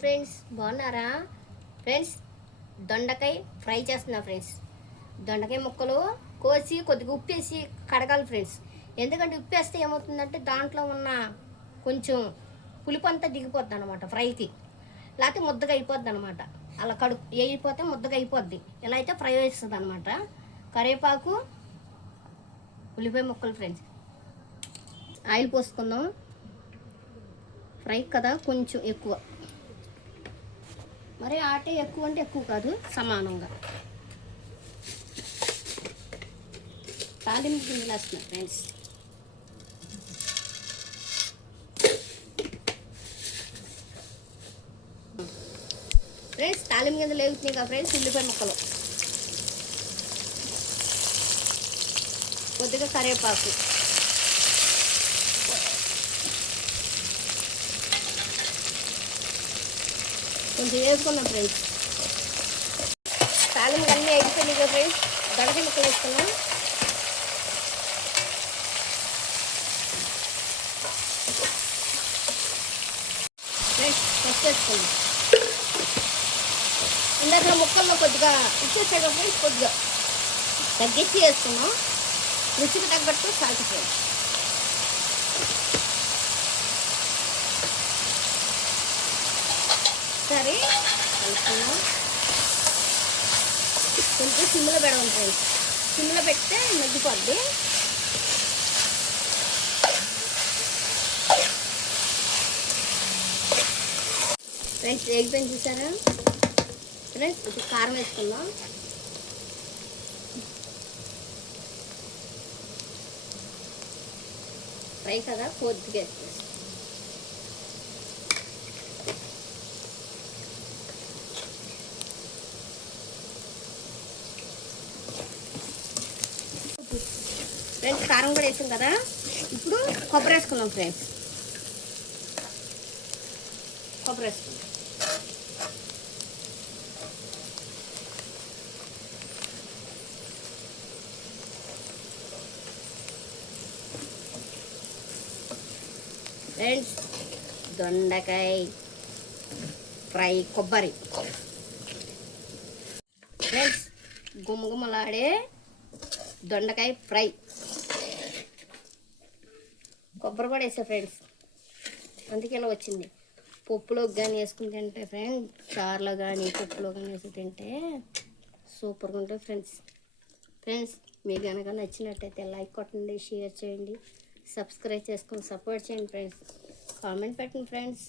ఫ్రెండ్స్, బాగున్నారా ఫ్రెండ్స్? దొండకాయ ఫ్రై చేస్తున్నా ఫ్రెండ్స్. దొండకాయ ముక్కలు కోసి కొద్దిగా ఉప్పేసి కడగాలి ఫ్రెండ్స్. ఎందుకంటే ఉప్పేస్తే ఏమవుతుందంటే దాంట్లో ఉన్న కొంచెం పులుపు అంతా దిగిపోద్ది అనమాట ఫ్రైకి, లేకపోతే ముద్దగా అయిపోద్ది అనమాట. అలా వేయిపోతే ముద్దగా అయిపోద్ది. ఇలా అయితే ఫ్రై వేస్తుంది అనమాట. కరివేపాకు, ఉల్లిపాయ ముక్కలు ఫ్రెండ్స్. ఆయిల్ పోసుకుందాం. ఫ్రై కదా కొంచెం ఎక్కువ, మరి ఆటే ఎక్కువ అంటే ఎక్కువ కాదు, సమానంగా. తాలింపు గింజలు వేస్తున్నా ఫ్రెండ్స్. ఫ్రెండ్స్ తాలింపు గింజలు వేగుతున్నాయి కదా ఫ్రెండ్స్. ఉల్లిపాయ ముక్కలు, కొద్దిగా కరివేపాకు, కొంచెం వేసుకున్నాం ఫ్రెండ్స్. తాలింపు అన్నీ వేగిపోయినాయి కదా ఫ్రెండ్స్. దొండకాయ ముక్కలు వేసుకున్నాం. ఫ్రెండ్స్ ఫస్ట్ వేసుకున్నాం. ఇందాక ముక్కల్లో కొద్దిగా ఇచ్చేసాడు ఫ్రెండ్స్. కొద్దిగా తగ్గించి వేసుకున్నాం. రుచికి తగ్గట్టు సాల్ట్ ఫ్రెండ్స్. సరే కలుపుకున్నాం. కొంచెం సిమ్లో పెడదాం ఫ్రెండ్స్. సిమ్లో పెడితే మగ్గిపోద్ది. ఫ్రెండ్స్ వేగిపోయింది చూసారా ఫ్రెండ్స్. ఇప్పుడు కారం వేసుకుందాం. ఫ్రై కదా కొద్దిగా వేసుకుందాం. ఫ్రెండ్స్ కారం కూడా వేసాం కదా. ఇప్పుడు కొబ్బరి వేసుకున్నాం ఫ్రెండ్స్. కొబ్బరి వేసుకున్నాం. ఫ్రెండ్స్ దొండకాయ ఫ్రై కొబ్బరి ఫ్రెండ్స్. గుమ్మగుమ్మలాడే దొండకాయ ఫ్రై. కొబ్బరి కూడా వేసా ఫ్రెండ్స్, అందుకే ఇలా వచ్చింది. పప్పులోకి కానీ వేసుకుని తింటే ఫ్రెండ్స్, చారులో కానీ పప్పులో కానీ వేసి తింటే సూపర్గా ఉంటుంది ఫ్రెండ్స్. ఫ్రెండ్స్ మీకు కనుక నచ్చినట్టయితే లైక్ కొట్టండి, షేర్ చేయండి, సబ్స్క్రైబ్ చేసుకొని సపోర్ట్ చేయండి ఫ్రెండ్స్. కామెంట్ పెట్టండి ఫ్రెండ్స్.